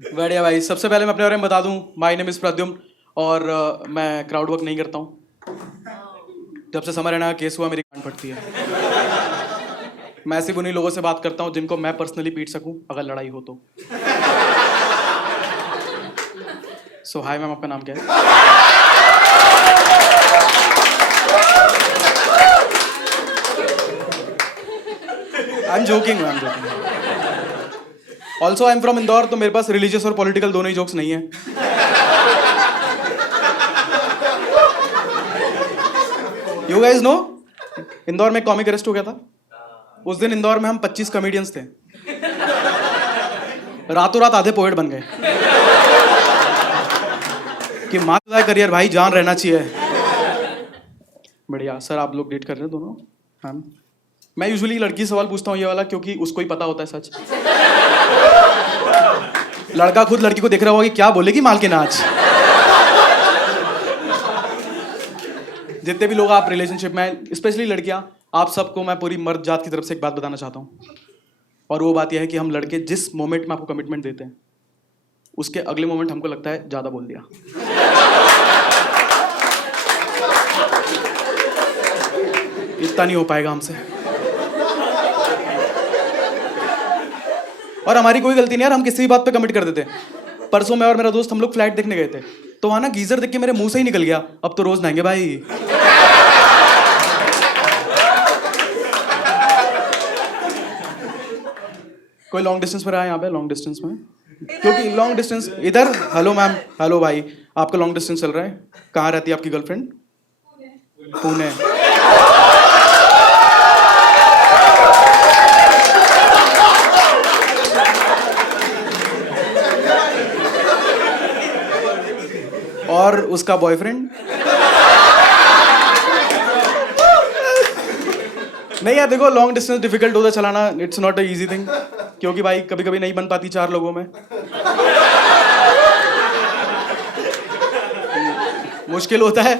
बढ़िया भाई। सबसे पहले मैं अपने बारे में बता दूं, माय नेम इज़ प्रद्युम्न और मैं क्राउड वर्क नहीं करता हूँ। जब से समर रहना का केस हुआ मेरी कान फटती है। मैं सिर्फ उन्हीं लोगों से बात करता हूँ जिनको मैं पर्सनली पीट सकूँ अगर लड़ाई हो तो। सो हाय मैम, आपका नाम क्या है? I am joking ma'am, joking. Also I am from Indore, तो मेरे पास रिलीजियस और पॉलिटिकल दोनों ही जोक्स नहीं है। यू गाइस नो, इंदौर में कॉमिक अरेस्ट हो गया था। उस दिन इंदौर में हम 25 कॉमेडियंस थे। रातों रात आधे पोएट बन गए कि मान जाए करियर भाई, जान रहना चाहिए। बढ़िया सर, आप लोग डेट कर रहे हैं दोनों? हाँ। मैं यूजुअली लड़की से सवाल पूछता हूँ ये वाला, क्योंकि उसको ही पता होता है सच। लड़का खुद लड़की को देख रहा होगा कि क्या बोलेगी माल के नाच। जितने भी लोग आप रिलेशनशिप में, स्पेशली लड़कियां, आप सबको मैं पूरी मर्द जात की तरफ से एक बात बताना चाहता हूँ। और वो बात यह है कि हम लड़के जिस मोमेंट में आपको कमिटमेंट देते हैं, उसके अगले मोमेंट हमको लगता है ज्यादा बोल दिया। इतना नहीं हो पाएगा हमसे। और हमारी कोई गलती नहीं यार, हम किसी भी बात पे कमिट कर देते। परसों मैं और मेरा दोस्त हम लोग फ्लैट देखने गए थे, तो वहां ना गीजर देख के मेरे मुंह से ही निकल गया, अब तो रोज नहाएंगे भाई। कोई लॉन्ग डिस्टेंस पर आया यहाँ पे? लॉन्ग डिस्टेंस में, क्योंकि लॉन्ग डिस्टेंस इधर। हेलो मैम, हेलो भाई, आपका लॉन्ग डिस्टेंस चल रहा है? कहाँ रहती है आपकी गर्लफ्रेंड? पुणे। और उसका बॉयफ्रेंड? नहीं यार देखो, लॉन्ग डिस्टेंस डिफिकल्ट होता चलाना, it's not a easy thing, क्योंकि भाई कभी कभी नहीं बन पाती 4 लोगों में। मुश्किल होता है।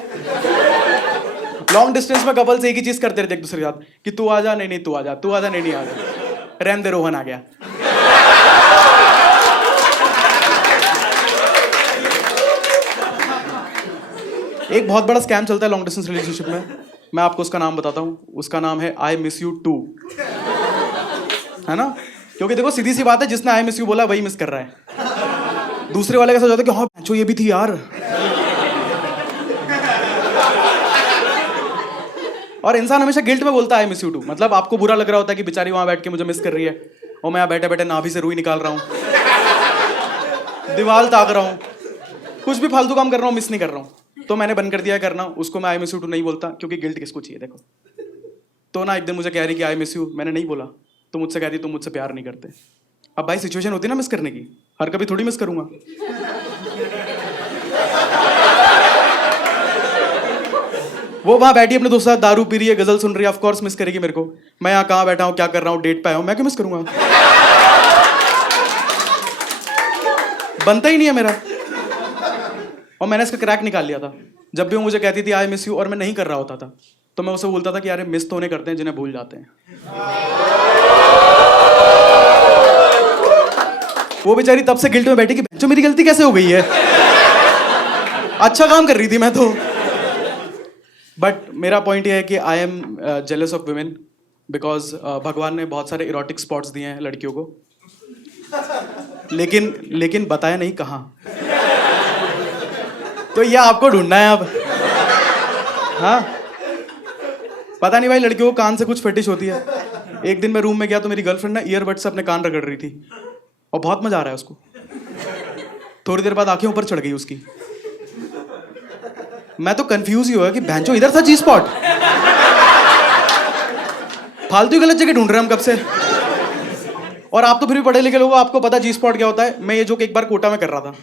लॉन्ग डिस्टेंस में कपल्स एक ही चीज करते रहते एक दूसरे के साथ कि तू आ जा, नहीं नहीं तू आ जा, तू आ जा, नहीं नहीं आ जा। रहने दे, रोहन आ गया। एक बहुत बड़ा स्कैम चलता है लॉन्ग डिस्टेंस रिलेशनशिप में, मैं आपको उसका नाम बताता हूँ। उसका नाम है आई मिस यू टू, है ना? क्योंकि देखो सीधी सी बात है, जिसने आई मिस यू बोला वही मिस कर रहा है। दूसरे वाले का सोच जाता है कि हाँ बच्चों ये भी थी यार। और इंसान हमेशा गिल्ट में बोलता है आई मिस यू टू, मतलब आपको बुरा लग रहा होता है कि बेचारी वहां बैठ के मुझे मिस कर रही है, और मैं यहाँ बैठे बैठे नाभि से रुई निकाल रहा हूँ, दीवार ताक रहा हूँ, कुछ भी फालतू काम कर रहा हूँ, मिस नहीं कर रहा हूँ। तो मैंने बंद कर दिया करना, उसको मैं आई मिस यू टू नहीं बोलता, क्योंकि गिल्ट किसको चाहिए देखो। तो ना एक दिन मुझे कह रही कि आई मिस यू, मैंने नहीं बोला, तो मुझसे कह रही तुम मुझसे प्यार नहीं करते। अब भाई सिचुएशन होती है ना मिस करने की, हर कभी थोड़ी मिस करूंगा। वो वहां बैठी अपने दोस्त साथ दारू पी रही है, गजल सुन रही है, ऑफ कोर्स मिस करेगी मेरे को। मैं यहाँ कहाँ बैठा हूँ, क्या कर रहा हूँ, डेट पे आया हूँ, मैं क्यों मिस करूंगा? बनता ही नहीं है मेरा। और मैंने इसका क्रैक निकाल लिया था। जब भी वो मुझे कहती थी आई मिस यू और मैं नहीं कर रहा होता था, तो मैं उसे बोलता था कि यार मिस तो उन्हें करते हैं जिन्हें भूल जाते हैं। वो बेचारी तब से गिल्ट में बैठी कि जो मेरी गलती कैसे हो गई है, अच्छा काम कर रही थी मैं तो। बट मेरा पॉइंट ये है कि I am jealous of women, because भगवान ने बहुत सारे इरोटिक स्पॉट्स दिए हैं लड़कियों को, लेकिन बताया नहीं कहाँ। तो ये आपको ढूंढना है अब। हाँ, पता नहीं भाई, लड़कियों को कान से कुछ फेटिश होती है। एक दिन मैं रूम में गया तो मेरी गर्लफ्रेंड ना ईयरबड से अपने कान रगड़ रही थी, और बहुत मजा आ रहा है उसको। थोड़ी देर बाद आंखें ऊपर चढ़ गई उसकी। मैं तो कंफ्यूज ही हुआ कि भैंचो इधर था जी स्पॉट। फालतू गलत जगह ढूंढ रहे हम कब से। और आप तो फिर भी पढ़े लिखे लोग, आपको पता जी स्पॉट क्या होता है। मैं ये जोक एक बार कोटा में कर रहा था,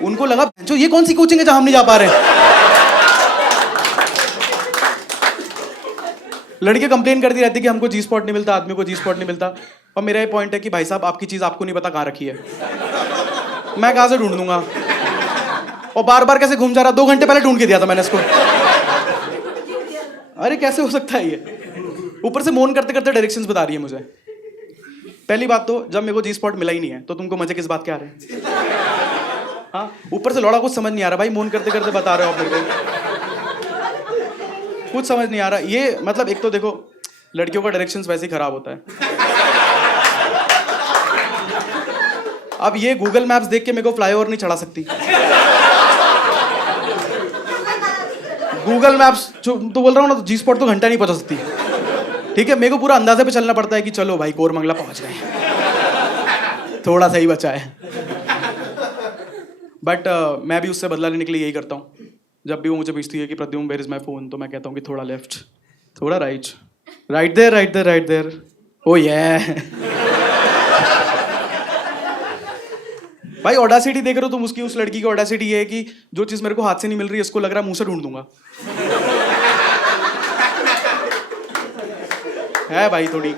उनको लगा भैंचो ये कौन सी कोचिंग है जहां हम नहीं जा पा रहे। लड़के कंप्लेन करती रहती कि हमको जी स्पॉट नहीं मिलता, आदमी को जी स्पॉट नहीं मिलता। और मेरा ये पॉइंट है कि भाई साहब, आपकी चीज आपको नहीं पता कहाँ रखी है, मैं कहाँ से ढूंढ दूंगा? और बार बार कैसे घूम जा रहा, 2 घंटे पहले ढूंढ के दिया था मैंने इसको। अरे कैसे हो सकता है ये? ऊपर से मोन करते करते डायरेक्शंस बता रही है मुझे। पहली बात तो जब मेरे को जी स्पॉट मिला ही नहीं है तो तुमको मजे किस बात के आ रहे हैं? हाँ, ऊपर से लौड़ा कुछ समझ नहीं आ रहा भाई, मौन करते करते बता रहे हो आप मेरे को, कुछ समझ नहीं आ रहा। ये मतलब एक तो देखो लड़कियों का डायरेक्शंस वैसे ही खराब होता है। अब ये गूगल मैप्स देख के मेरे को फ्लाईओवर नहीं चढ़ा सकती। गूगल मैप्स तो बोल रहा हूँ ना, तो जी स्पॉट तो घंटा नहीं पहुंचा सकती। ठीक है, मेरे को पूरा अंदाजे पे चलना पड़ता है कि चलो भाई कोरमंगला पहुंच गए, थोड़ा सा ही बचा है। बट मैं भी उससे बदला लेने के लिए यही करता हूँ। जब भी वो मुझे पूछती है कि Pradyumna where is my phone, तो मैं कहता हूँ कि थोड़ा लेफ्ट, थोड़ा right, right there, right there, right there, ओ ये। भाई ऑडासिटी देख रहे हो तुम उसकी, उस लड़की की ऑडासिटी ये है कि जो चीज मेरे को हाथ से नहीं मिल रही है इसको लग रहा है मुंह से ढूंढ दूंगा। है भाई थोड़ी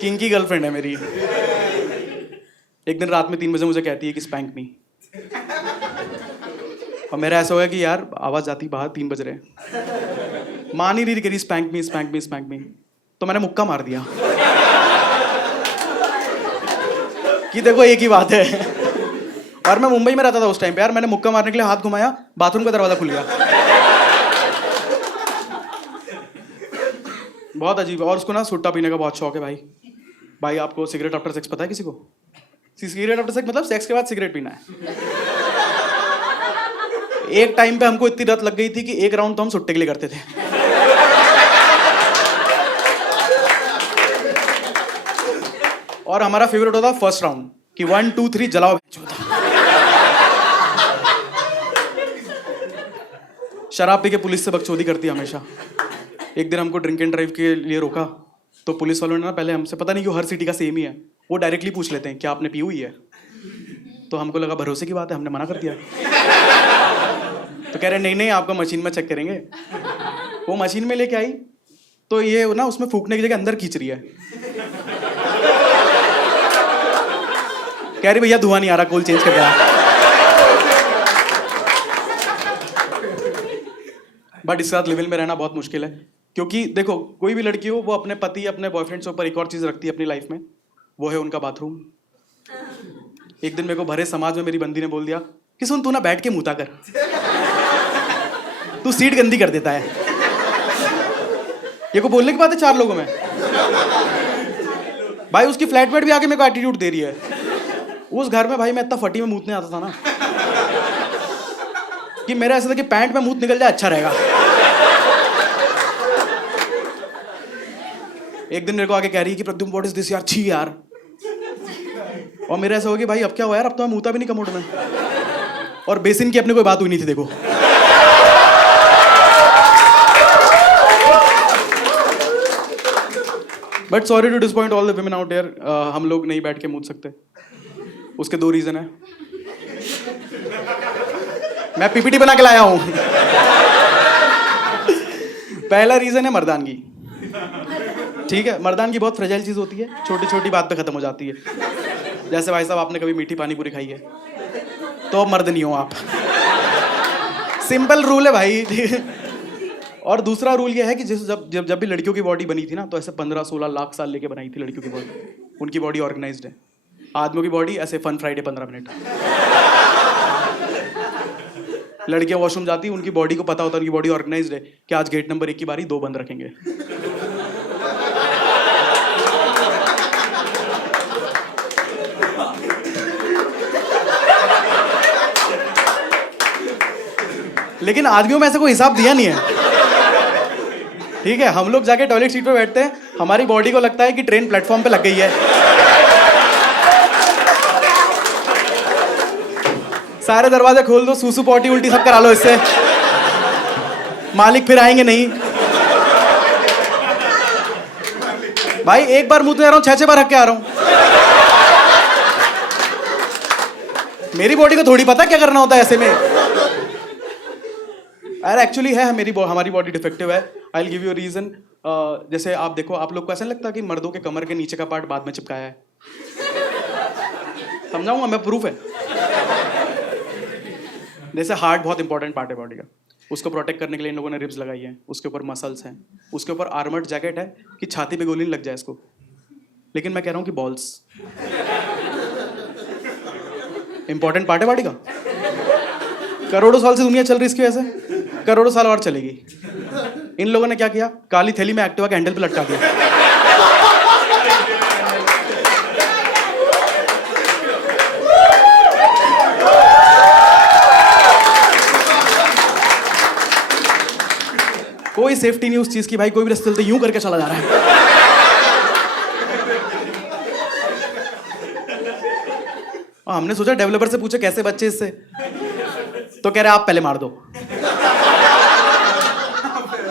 किंकी गर्लफ्रेंड है मेरी। एक दिन रात में 3 बजे मुझे कहती है कि स्पैंक मी, और मेरा ऐसा हो गया कि यार आवाज जाती बाहर, 3 बज रहे, मान ही नहीं करी स्पैंक मी स्पैंक मी स्पैंक मी, तो मैंने मुक्का मार दिया कि देखो एक ही बात है। और मैं मुंबई में रहता था उस टाइम पे यार, मैंने मुक्का मारने के लिए हाथ घुमाया, बाथरूम का दरवाजा खुल गया। बहुत अजीब। और उसको ना सुट्टा पीने का बहुत शौक है भाई। भाई आपको सिगरेट आफ्टर सेक्स पता है किसी को? सिगरेट आफ्टर सेक्स मतलब सेक्स के बाद सिगरेट पीना है। एक टाइम पे हमको इतनी लत लग गई थी कि एक राउंड तो हम सुट्टे के लिए करते थे। और हमारा फेवरेट होता फर्स्ट राउंड कि 1 2 3 जलाओ। शराब पी के पुलिस से बकचोदी करती है हमेशा। एक दिन हमको ड्रिंक एंड ड्राइव के लिए रोका, तो पुलिस वालों ने ना पहले हमसे, पता नहीं क्यों हर सिटी का सेम ही है, वो डायरेक्टली पूछ लेते हैं क्या आपने पी हुई है। तो हमको लगा भरोसे की बात है, हमने मना कर दिया। तो कह रहे नहीं नहीं आपका मशीन में चेक करेंगे। वो मशीन में लेके आई तो ये ना उसमें फूकने की जगह अंदर खींच रही है। कह रही भैया धुआं नहीं आ रहा, कूल चेंज कर दिया। बट इसके साथ लिविंग में रहना बहुत मुश्किल है, क्योंकि देखो कोई भी लड़की हो वो अपने पति अपने बॉयफ्रेंड से ऊपर एक और चीज रखती है अपनी लाइफ में, वो है उनका बाथरूम। एक दिन मेरे को भरे समाज में मेरी बंदी ने बोल दिया कि सुन तू ना बैठ के मुता कर, तू सीट गंदी कर देता है। ये को बोलने की बात है 4 लोगों में। भाई उसकी फ्लैटमेट भी आके मेरे को एटीट्यूड दे रही है। उस घर में भाई मैं इतना फटी में मूतने आता था ना कि मेरा ऐसा था कि पैंट में मूत निकल जाए अच्छा रहेगा। एक दिन मेरे को आके कह रही है कि प्रद्युम्न व्हाट इज दिस यार, छी यार। और मेरा ऐसा हो गया भाई अब क्या हुआ यार, अब तो मैं मूता भी नहीं कमोड में। और बेसिन की अपने कोई बात हुई नहीं थी देखो। But sorry to disappoint all the women out there, हम लोग नहीं बैठ के मूत सकते। उसके 2 रीजन है। मैं पीपीटी बना के लाया हूं। पहला रीजन है मर्दानगी। ठीक है, मर्दानगी बहुत फ्रेजाइल चीज होती है, छोटी छोटी बात पे खत्म हो जाती है। जैसे भाई साहब आपने कभी मीठी पानी पूरी खाई है तो अब मर्द नहीं हो आप। सिंपल रूल है भाई। और दूसरा रूल ये है कि जब भी लड़कियों की बॉडी बनी थी ना, तो ऐसे 15-16 लाख साल लेके बनाई थी लड़कियों की बॉडी। उनकी बॉडी ऑर्गेनाइज्ड है। आदमियों की बॉडी ऐसे फन फ्राइडे 15 मिनट। लड़कियां वॉशरूम जाती, उनकी बॉडी को पता होता है, उनकी बॉडी ऑर्गेनाइज्ड है कि आज गेट नंबर 1 की बारी 2 बंद रखेंगे। लेकिन आदमियों में ऐसा कोई हिसाब दिया नहीं है। ठीक है, हम लोग जाके टॉयलेट सीट पे बैठते हैं, हमारी बॉडी को लगता है कि ट्रेन प्लेटफॉर्म पे लग गई है। सारे दरवाजे खोल दो, सूसू पॉटी उल्टी सब करा लो इससे, मालिक फिर आएंगे नहीं। भाई एक बार मुंह आ रहा हूं, 6 बार हक के आ रहा हूं। मेरी बॉडी को थोड़ी पता क्या करना होता है ऐसे में। अरे एक्चुअली है हमारी बॉडी डिफेक्टिव है। I will give you reason. जैसे आप देखो, आप लोग को ऐसा नहीं लगता कि मर्दों के कमर के नीचे का पार्ट बाद में चिपकाया है? समझाऊंगा मैं, प्रूफ है। जैसे हार्ट बहुत इंपॉर्टेंट पार्ट है बॉडी का, उसको प्रोटेक्ट करने के लिए इन लोगों ने रिब्स लगाई है, उसके ऊपर मसल्स हैं, उसके ऊपर आर्मर्ड जैकेट है कि छाती पे गोली नहीं लग जाए इसको। लेकिन मैं कह रहा हूं कि बॉल्स इंपॉर्टेंट पार्ट है बॉडी का। करोड़ों साल से दुनिया चल रही इसकी वजह से, करोड़ों साल और चलेगी। इन लोगों ने क्या किया, काली थैली में एक्टिवा के हैंडल पे लटका दिया। कोई सेफ्टी नहीं उस चीज की भाई, कोई भी रास्ते चलते यूं करके चला जा रहा है। और हमने सोचा डेवलपर से पूछे कैसे बच्चे इससे, तो कह रहे आप पहले मार दो।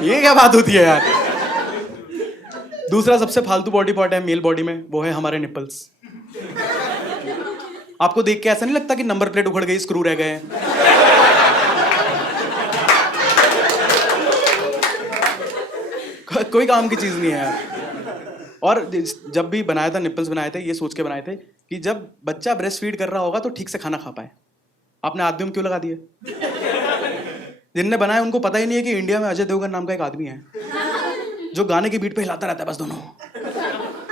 ये क्या बात होती है यार। दूसरा सबसे फालतू बॉडी पार्ट है मेल बॉडी में, वो है हमारे निपल्स। आपको देख के ऐसा नहीं लगता कि नंबर प्लेट उखड़ गई, स्क्रू रह गए? कोई काम की चीज नहीं है यार। और जब भी बनाया था, निपल्स बनाए थे, ये सोच के बनाए थे कि जब बच्चा ब्रेस्ट फीड कर रहा होगा तो ठीक से खाना खा पाए। आपने आदमी में क्यों लगा दिए? जिनने बनाया उनको पता ही नहीं है कि इंडिया में अजय देवगन नाम का एक आदमी है जो गाने की बीट पे हिलाता रहता है बस दोनों,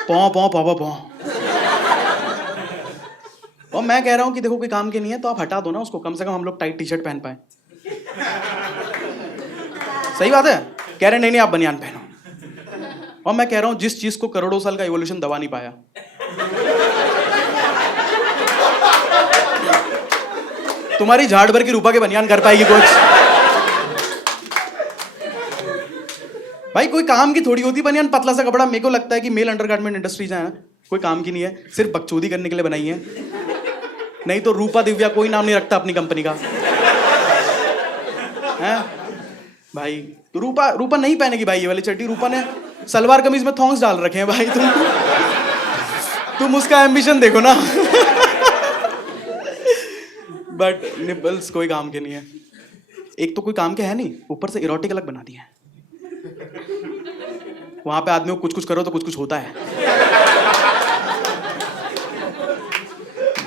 पौ पौ पौ पौ। और मैं कह रहा हूं कि देखो कोई काम के नहीं है तो आप हटा दो ना उसको, कम से कम हम लोग टाइट टी शर्ट पहन पाए। सही बात है। कह रहे नहीं आप बनियान पहनो। और मैं कह रहा हूं जिस चीज को करोड़ों साल का इवोल्यूशन दबा नहीं पाया, तुम्हारी झाड़ भर की रूपा के बनियान कर पाएगी कुछ? भाई कोई काम की थोड़ी होती बनियान, पतला सा कपड़ा। मेरे को लगता है कि मेल अंडरगारमेंट इंडस्ट्रीज है ना, कोई काम की नहीं है, सिर्फ बकचोदी करने के लिए बनाई है। नहीं तो रूपा दिव्या कोई नाम नहीं रखता अपनी कंपनी का है भाई। तो रूपा नहीं पहनेगी भाई ये वाली चड्डी। रूपा ने सलवार कमीज में थॉन्ग्स डाल रखे हैं भाई। तुम उसका एम्बिशन देखो ना। बट निपल्स कोई काम के नहीं है। एक तो कोई काम के है नहीं, ऊपर से इरोटिक अलग बना दिया है। वहां पे आदमी को कुछ कुछ करो तो कुछ कुछ होता है।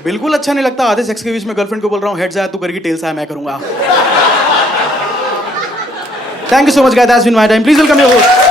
बिल्कुल अच्छा नहीं लगता। आधे सेक्स के बीच में गर्लफ्रेंड को बोल रहा हूँ हेड्स आया तू करेगी, टेल्स आया मैं करूंगा। Thank you so much guys, that's been my time. Please welcome your host.